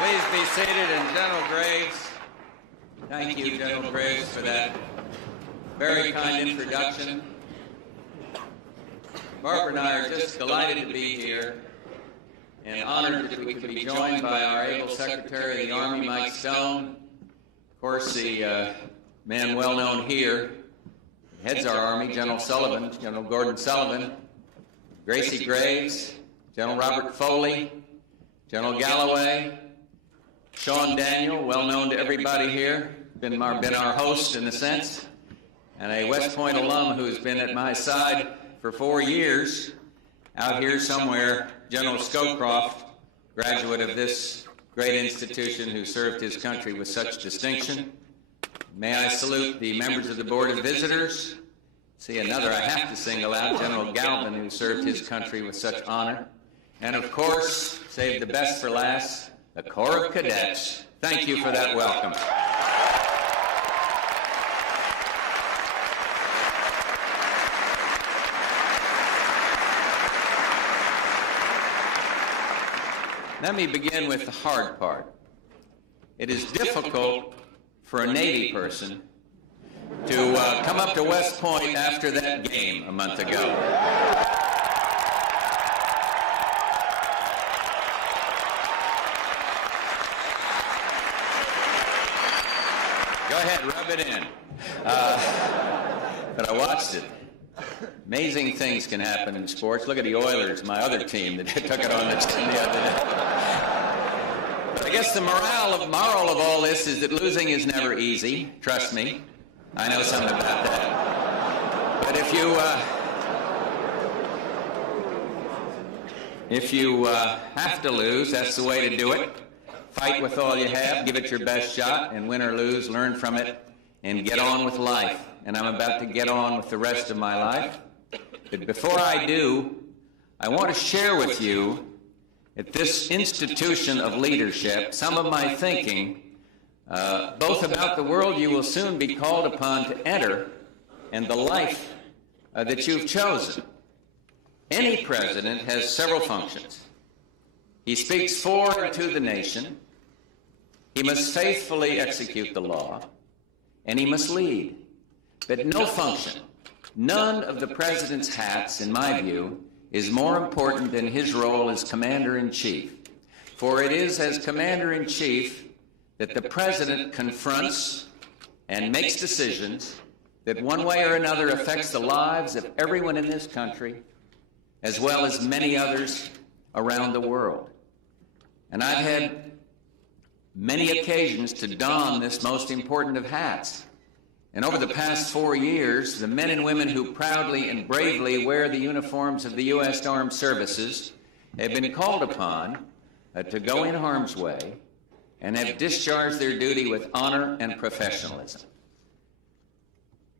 Please be seated. And General Graves, thank you, General Graves, for that very kind introduction. Barbara and I are just delighted to be here and honored that we could be joined by our able Secretary of the Army, Mike Stone. Of course, the man well known here, heads our Army, General Sullivan, General Gordon Sullivan, Gracie Graves, General Robert Foley, General Galloway, Sean Daniel, well known to everybody here, been our host in a sense, and a West Point alum who's been at my side for 4 years, out here somewhere, General Scowcroft, graduate of this great institution who served his country with such distinction. May I salute the members of the Board of Visitors. See another I have to single out, General Galvin, who served his country with such honor. And of course, save the best for last, the Corps of Cadets. Thank you for that welcome. Let me begin with the hard part. It is difficult for a Navy person to come up to West Point after that game a month ago. Go ahead, rub it in. But I watched it. Amazing things can happen in sports. Look at the Oilers, my other team, that took it on the chin the other day. But I guess the moral of all this is that losing is never easy. Trust me. I know something about that. But if you have to lose, that's the way to do it. Fight with all you have, give it your best shot, and win or lose, learn from it, and get on with life. And I'm about to get on with the rest of my life. But before I do, I want to share with you, at this institution of leadership, some of my thinking, both about the world you will soon be called upon to enter and the life that you've chosen. Any president has several functions. He speaks for and to the nation. He must faithfully execute the law, and he must lead. But no function, none of the president's hats, in my view, is more important than his role as commander-in-chief. For it is as commander-in-chief that the president confronts and makes decisions that one way or another affects the lives of everyone in this country, as well as many others around the world. And I've had many occasions to don this most important of hats. And over the past 4 years, the men and women who proudly and bravely wear the uniforms of the U.S. Armed Services have been called upon to go in harm's way and have discharged their duty with honor and professionalism.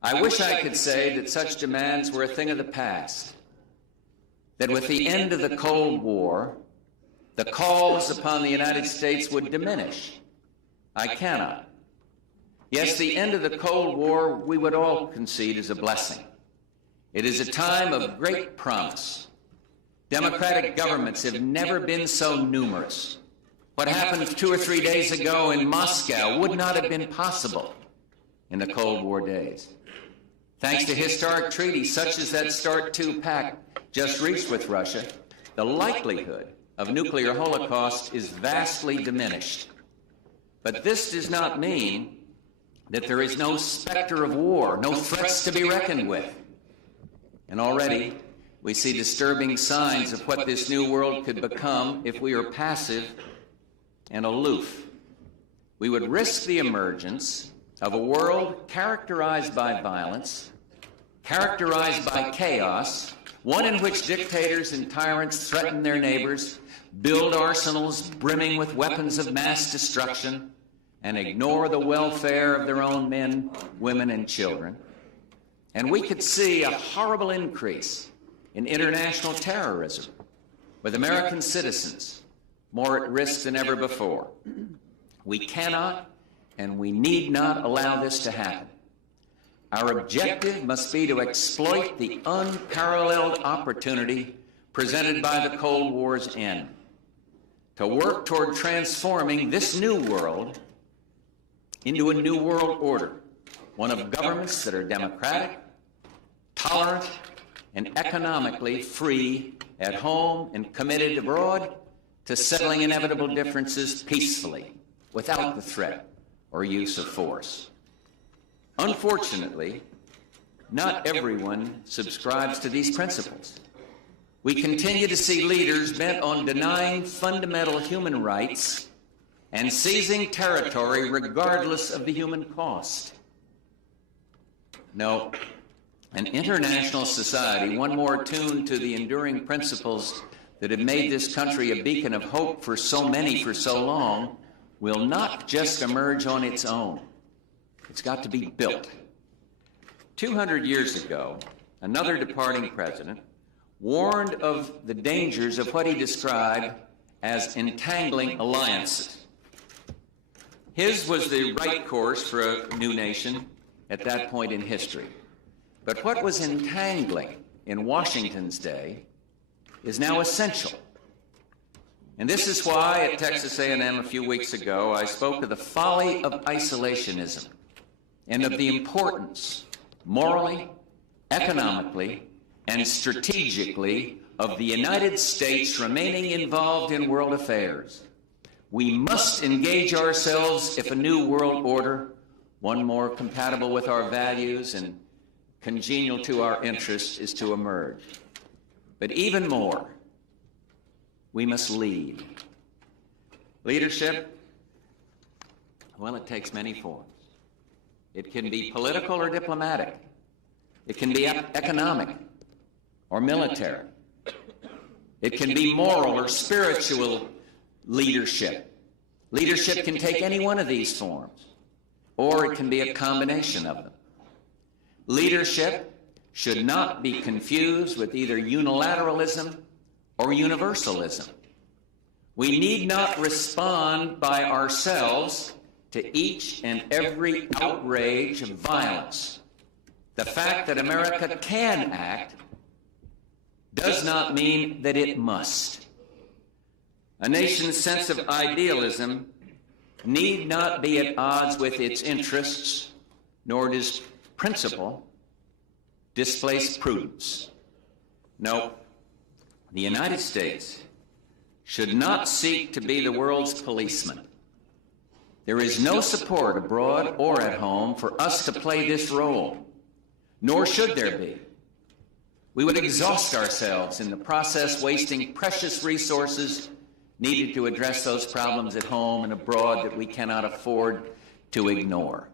I wish I could say that such demands were a thing of the past, that with the end of the Cold War, the calls upon the United States would diminish. I cannot. Yes, the end of the Cold War, we would all concede, is a blessing. It is a time of great promise. Democratic governments have never been so numerous. What happened 2 or 3 days ago in Moscow would not have been possible in the Cold War days. Thanks to historic treaties such as that START II pact just reached with Russia, the likelihood of nuclear holocaust is vastly diminished. But this does not mean that there is no specter of war, no threats to be reckoned with. And already, we see disturbing signs of what this new world could become if we are passive and aloof. We would risk the emergence of a world characterized by violence, characterized by chaos, one in which dictators and tyrants threaten their neighbors, build arsenals brimming with weapons of mass destruction, and ignore the welfare of their own men, women, and children. And we could see a horrible increase in international terrorism, with American citizens more at risk than ever before. We cannot and we need not allow this to happen. Our objective must be to exploit the unparalleled opportunity presented by the Cold War's end. to work toward transforming this new world into a new world order, one of governments that are democratic, tolerant, and economically free at home and committed abroad to settling inevitable differences peacefully, without the threat or use of force. Unfortunately, not everyone subscribes to these principles. We continue to see leaders bent on denying fundamental human rights and seizing territory regardless of the human cost. No, an international society, one more attuned to the enduring principles that have made this country a beacon of hope for so many for so long, will not just emerge on its own. It's got to be built. 200 years ago, another departing president warned of the dangers of what he described as entangling alliances. His was the right course for a new nation at that point in history. But what was entangling in Washington's day is now essential. And this is why at Texas A&M a few weeks ago I spoke of the folly of isolationism and of the importance, morally, economically, and strategically, of the United States remaining involved in world affairs. We must engage ourselves if a new world order, one more compatible with our values and congenial to our interests, is to emerge. But even more, we must lead. Leadership, well, it takes many forms. It can be political or diplomatic. It can be economic or military. It can be moral or spiritual leadership. Leadership can take any one of these forms, or it can be a combination of them. Leadership should not be confused with either unilateralism or universalism. We need not respond by ourselves to each and every outrage of violence. The fact that America can act does not mean that it must. A nation's sense of idealism need not be at odds with its interests, nor does principle displace prudence. No, the United States should not seek to be the world's policeman. There is no support abroad or at home for us to play this role, nor should there be. We would exhaust ourselves in the process, wasting precious resources needed to address those problems at home and abroad that we cannot afford to ignore.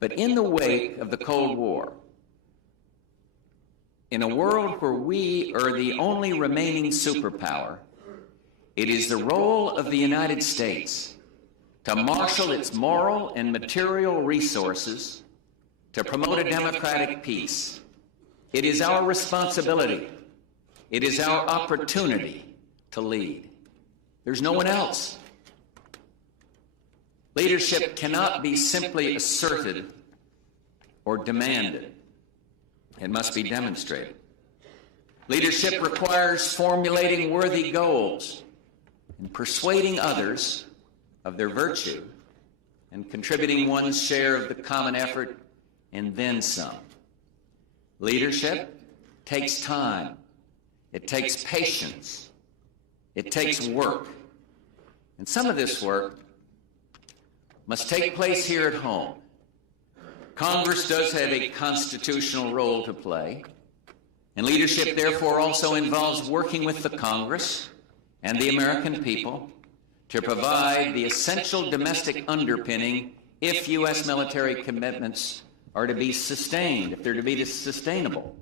But in the wake of the Cold War, in a world where we are the only remaining superpower, it is the role of the United States to marshal its moral and material resources to promote a democratic peace. It is our responsibility. It is our opportunity to lead. There's no one else. Leadership cannot be simply asserted or demanded. It must be demonstrated. Leadership requires formulating worthy goals and persuading others of their virtue and contributing one's share of the common effort and then some. Leadership takes time. It takes patience. It takes work. And some of this work must take place here at home. Congress does have a constitutional role to play, and leadership therefore also involves working with the Congress and the American people to provide the essential domestic underpinning if U.S. military commitments are to be sustained, if they're to be sustainable.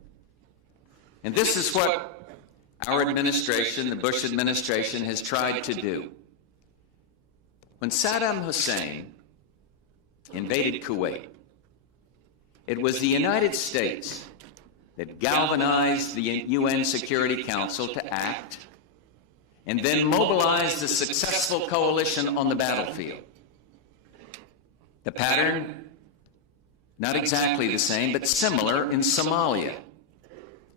And this is what our administration, the Bush administration, has tried to do. When Saddam Hussein invaded Kuwait, it was the United States that galvanized the UN Security Council to act and then mobilized the successful coalition on the battlefield. The pattern, not exactly the same, but similar in Somalia.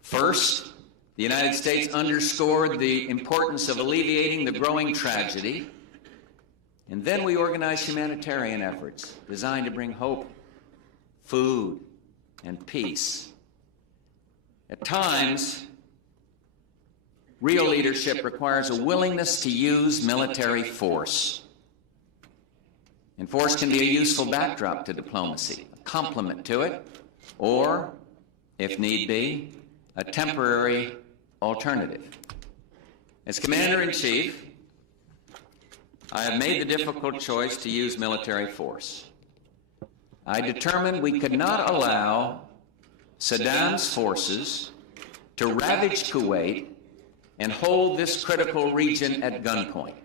First, The United States underscored the importance of alleviating the growing tragedy, and then we organized humanitarian efforts designed to bring hope, food, and peace. At times, real leadership requires a willingness to use military force. And force can be a useful backdrop to diplomacy, a complement to it, or, if need be, a temporary alternative. As Commander-in-Chief, I have made the difficult choice to use military force. I determined we could not allow Saddam's forces to ravage Kuwait and hold this critical region at gunpoint.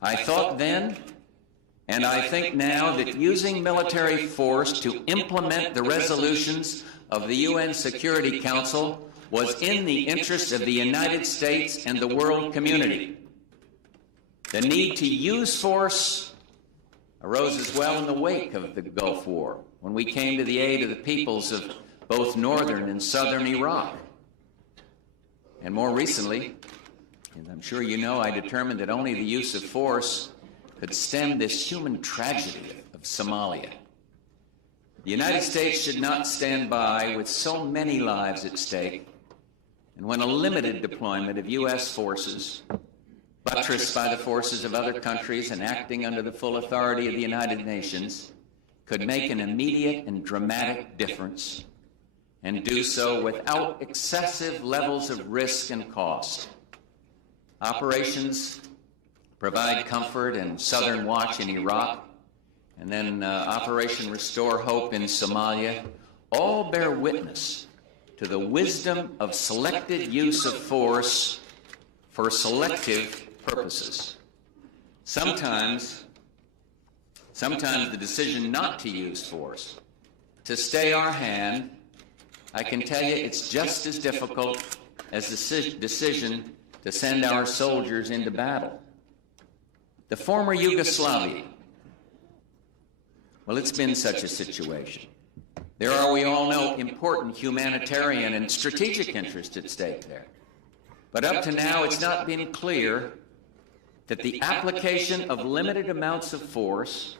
I thought then, and I think now, that using military force to implement the resolutions of the UN Security Council was in the interest of the United States and the world community. The need to use force arose as well in the wake of the Gulf War, when we came to the aid of the peoples of both northern and southern Iraq. And more recently, as I'm sure you know, I determined that only the use of force could stem this human tragedy of Somalia. The United States should not stand by with so many lives at stake, and when a limited deployment of U.S. forces, buttressed by the forces of other countries and acting under the full authority of the United Nations, could make an immediate and dramatic difference, and do so without excessive levels of risk and cost. Operations Provide Comfort and Southern Watch in Iraq, and then Operation Restore Hope in Somalia, all bear witness to the wisdom of selected use of force for selective purposes. Sometimes the decision not to use force, to stay our hand, I can tell you it's just as difficult as the decision to send our soldiers into battle. The former Yugoslavia, well, it's been such a situation. There are, we all know, important humanitarian and strategic interests at stake there. But up to now, it's not been clear that the application of limited amounts of force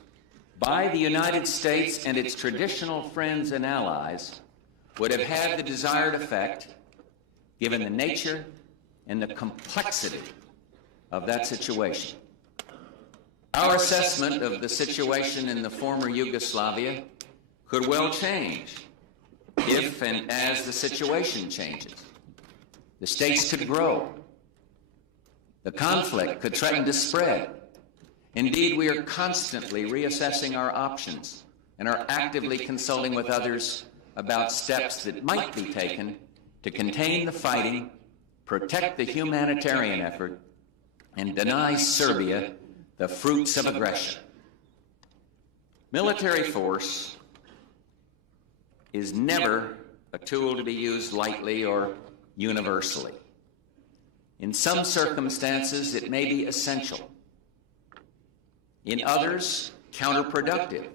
by the United States and its traditional friends and allies would have had the desired effect, given the nature and the complexity of that situation. Our assessment of the situation in the former Yugoslavia could well change if and as the situation changes. The states could grow. The conflict could threaten to spread. Indeed, we are constantly reassessing our options and are actively consulting with others about steps that might be taken to contain the fighting, protect the humanitarian effort, and deny Serbia the fruits of aggression. Military force is never a tool to be used lightly or universally. In some circumstances, it may be essential. In others, counterproductive.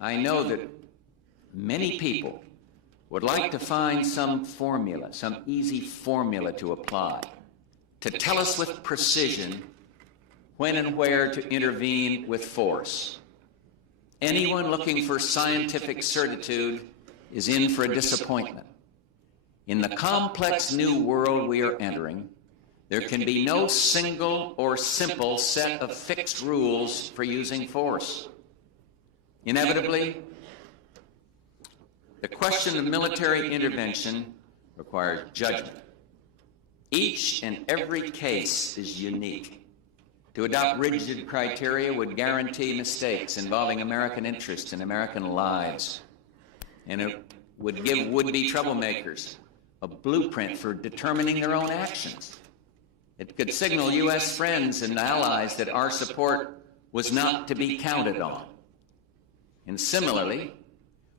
I know that many people would like to find some formula, some easy formula to apply, to tell us with precision when and where to intervene with force. Anyone looking for scientific certitude is in for a disappointment. In the complex new world we are entering, there can be no single or simple set of fixed rules for using force. Inevitably, the question of military intervention requires judgment. Each and every case is unique. To adopt rigid criteria would guarantee mistakes involving American interests and American lives, and it would give would-be troublemakers a blueprint for determining their own actions. It could signal U.S. friends and allies that our support was not to be counted on. And similarly,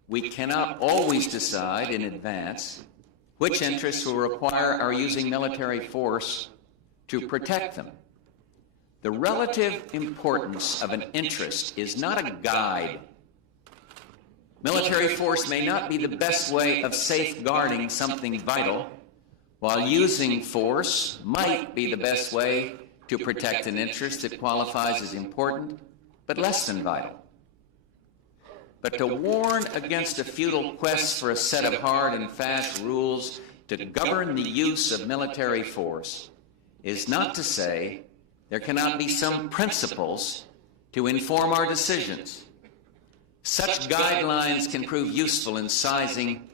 we cannot always decide in advance which interests will require our using military force to protect them. The relative importance of an interest is not a guide. Military force may not be the best way of safeguarding something vital, while using force might be the best way to protect an interest that qualifies as important but less than vital. But to warn against a futile quest for a set of hard and fast rules to govern the use of military force is not to say there cannot be some principles to inform our decisions. Such guidelines can prove useful in sizing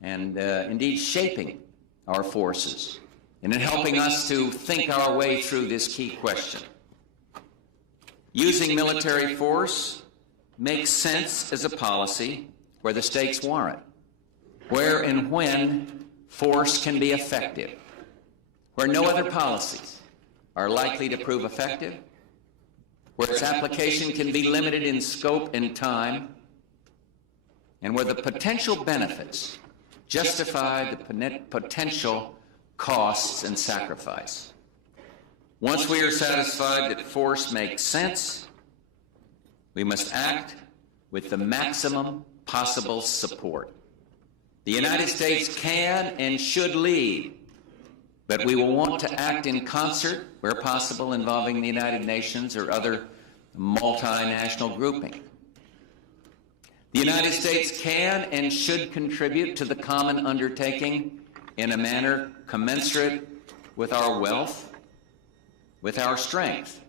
and indeed shaping our forces and in helping us to think our way through this key question. Using military force makes sense as a policy where the stakes warrant, where and when force can be effective, where no other policies are likely to prove effective, where its application can be limited in scope and time, and where the potential benefits justify the potential costs and sacrifice. Once we are satisfied that force makes sense, we must act with the maximum possible support. The United States can and should lead, but we will want to act in concert where possible involving the United Nations or other multinational grouping. The United States can and should contribute to the common undertaking in a manner commensurate with our wealth, with our strength.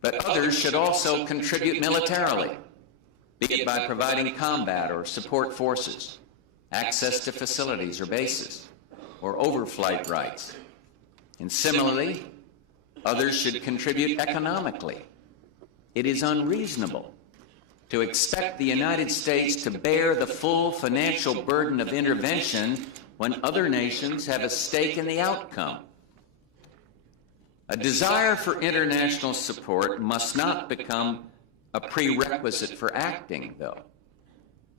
But others should also contribute militarily, be it by providing combat or support forces, access to facilities or bases, or overflight rights. And similarly, others should contribute economically. It is unreasonable to expect the United States to bear the full financial burden of intervention when other nations have a stake in the outcome. A desire for international support must not become a prerequisite for acting, though.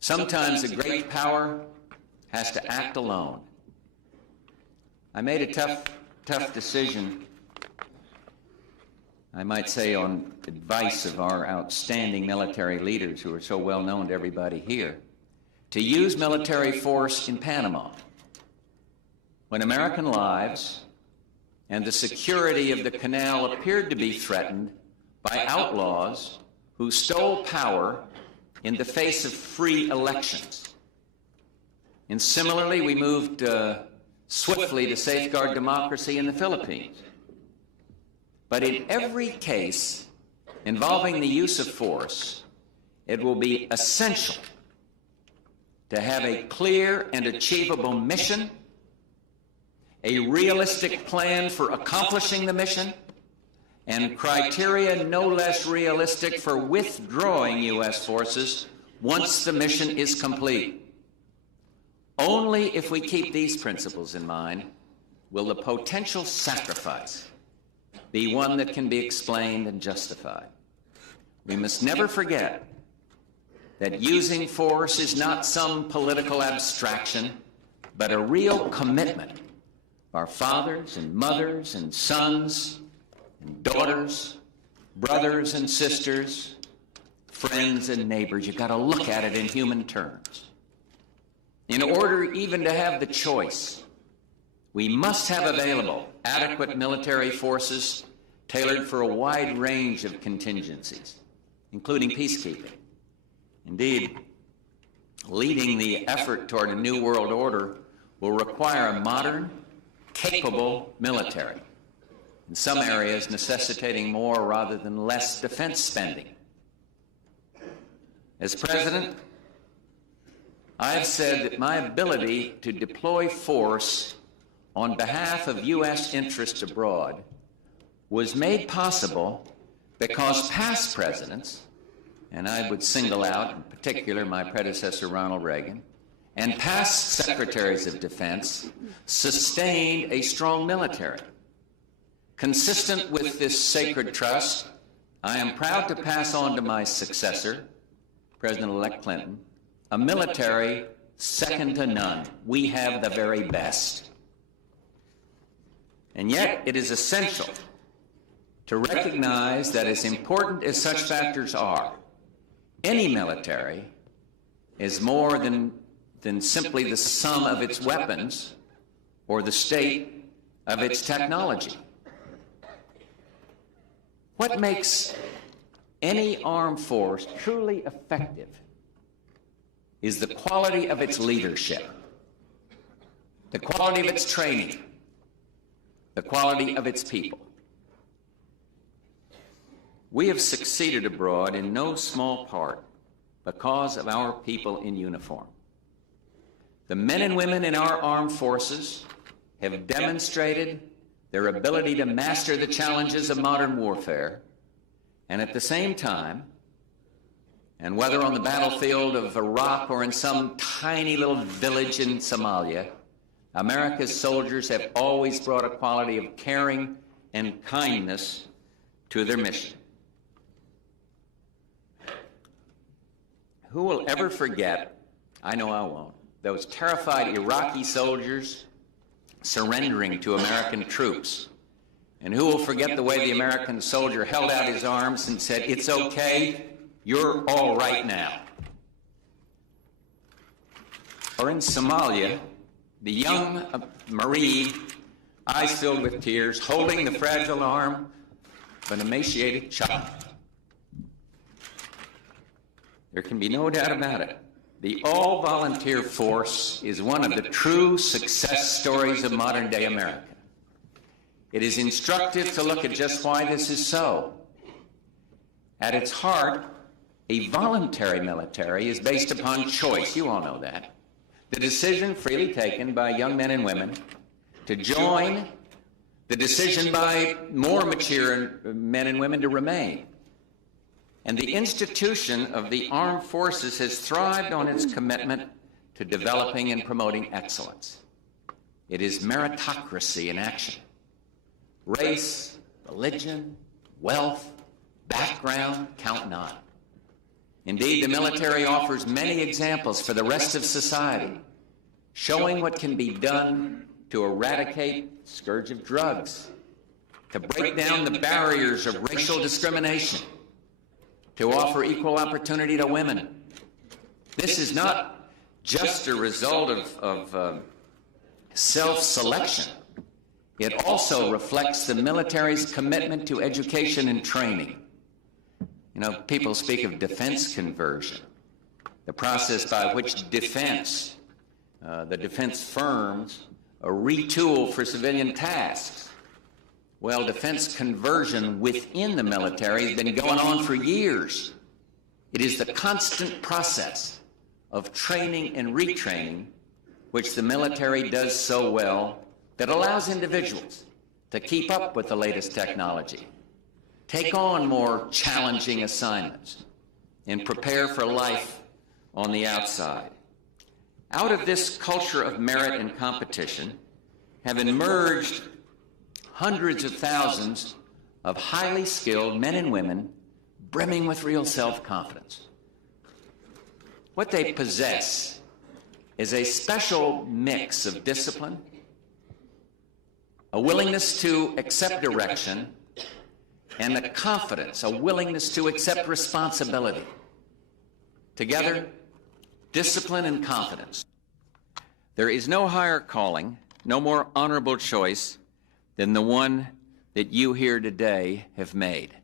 Sometimes a great power has to act alone. I made a tough decision, I might say on advice of our outstanding military leaders who are so well known to everybody here, to use military force in Panama when American lives and the security of the canal appeared to be threatened by outlaws who stole power in the face of free elections. And similarly, we moved swiftly to safeguard democracy in the Philippines. But in every case involving the use of force, it will be essential to have a clear and achievable mission, a realistic plan for accomplishing the mission, and criteria no less realistic for withdrawing U.S. forces once the mission is complete. Only if we keep these principles in mind will the potential sacrifice be one that can be explained and justified. We must never forget that using force is not some political abstraction, but a real commitment of our fathers and mothers and sons and daughters, brothers and sisters, friends and neighbors. You've got to look at it in human terms. In order even to have the choice, we must have available adequate military forces tailored for a wide range of contingencies, including peacekeeping. Indeed, leading the effort toward a new world order will require a modern, capable military, in some areas necessitating more rather than less defense spending. As president, I have said that my ability to deploy force on behalf of U.S. interests abroad was made possible because past presidents, and I would single out in particular my predecessor Ronald Reagan, and past secretaries of defense sustained a strong military. Consistent with this sacred trust, I am proud to pass on to my successor, President-elect Clinton, a military second to none. We have the very best. And yet, it is essential to recognize that as important as such factors are, any military is more than simply the sum of its weapons or the state of its technology. What makes any armed force truly effective is the quality of its leadership, the quality of its training, the quality of its people. We have succeeded abroad in no small part because of our people in uniform. The men and women in our armed forces have demonstrated their ability to master the challenges of modern warfare, and at the same time, and whether on the battlefield of Iraq or in some tiny little village in Somalia, America's soldiers have always brought a quality of caring and kindness to their mission. Who will ever forget, I know I won't, those terrified Iraqi soldiers surrendering to American troops? And who will forget the way the American soldier held out his arms and said, "It's okay, you're all right now"? Or in Somalia, the young Marie, eyes filled with tears, holding the fragile arm of an emaciated child. There can be no doubt about it. The all-volunteer force is one of the true success stories of modern-day America. It is instructive to look at just why this is so. At its heart, a voluntary military is based upon choice. You all know that. The decision freely taken by young men and women to join, the decision by more mature men and women to remain. And the institution of the armed forces has thrived on its commitment to developing and promoting excellence. It is meritocracy in action. Race, religion, wealth, background count not. Indeed, the military offers many examples for the rest of society, showing what can be done to eradicate the scourge of drugs, to break down the barriers of racial discrimination, to offer equal opportunity to women. This is not just a result of self-selection. It also reflects the military's commitment to education and training. You know, people speak of defense conversion, the process by which the defense firms retool for civilian tasks. Well, defense conversion within the military has been going on for years. It is the constant process of training and retraining which the military does so well that allows individuals to keep up with the latest technology, take on more challenging assignments, and prepare for life on the outside. Out of this culture of merit and competition have emerged hundreds of thousands of highly skilled men and women brimming with real self-confidence. What they possess is a special mix of discipline, a willingness to accept direction, and a confidence, a willingness to accept responsibility. Together, discipline and confidence. There is no higher calling, no more honorable choice than the one that you here today have made.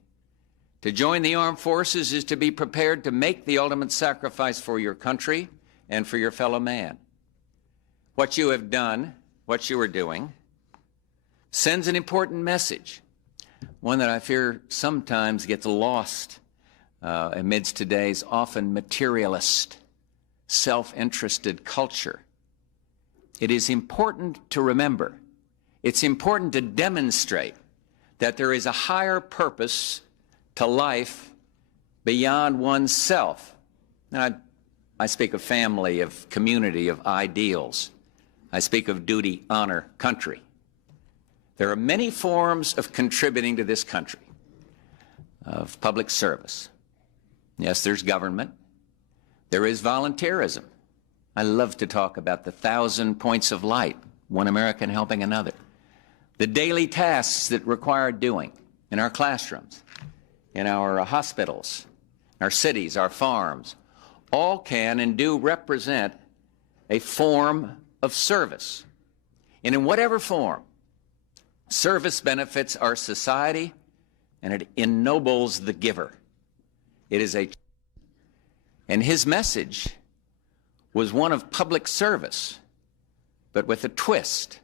To join the armed forces is to be prepared to make the ultimate sacrifice for your country and for your fellow man. What you have done, what you are doing, sends an important message, one that I fear sometimes gets lost amidst today's often materialist, self-interested culture. It is important to remember, it's important to demonstrate that there is a higher purpose to life beyond oneself. And I speak of family, of community, of ideals. I speak of duty, honor, country. There are many forms of contributing to this country, of public service. Yes, there's government. There is volunteerism. I love to talk about the 1,000 points of light, one American helping another. The daily tasks that require doing in our classrooms, in our hospitals, our cities, our farms, all can and do represent a form of service. And in whatever form, Service benefits our society, and it ennobles the giver. It is and his message was one of public service, but with a twist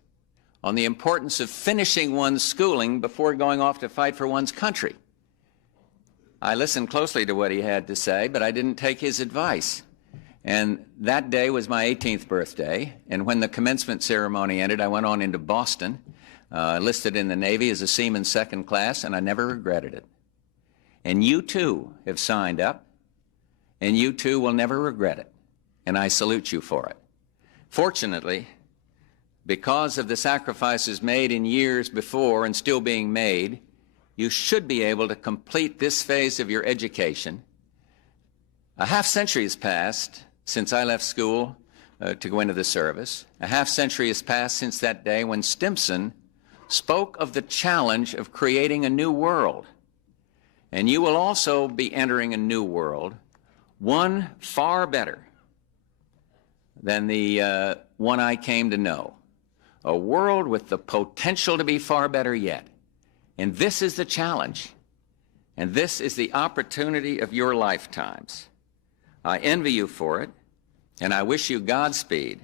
on the importance of finishing one's schooling before going off to fight for one's country. I listened closely to what he had to say, but I didn't take his advice. And that day was my 18th birthday, and when the commencement ceremony ended, I went on into Boston, enlisted in the Navy as a seaman second class, and I never regretted it. And you too have signed up, and you too will never regret it, and I salute you for it. Fortunately, because of the sacrifices made in years before and still being made, you should be able to complete this phase of your education. A half-century has passed since I left school to go into the service. A half-century has passed since that day when Stimson spoke of the challenge of creating a new world. And you will also be entering a new world, one far better than the one I came to know. A world with the potential to be far better yet. And this is the challenge. And this is the opportunity of your lifetimes. I envy you for it, and I wish you Godspeed.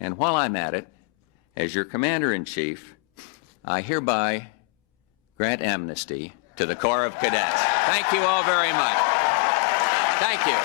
And while I'm at it, as your Commander-in-Chief, I hereby grant amnesty to the Corps of Cadets. Thank you all very much. Thank you.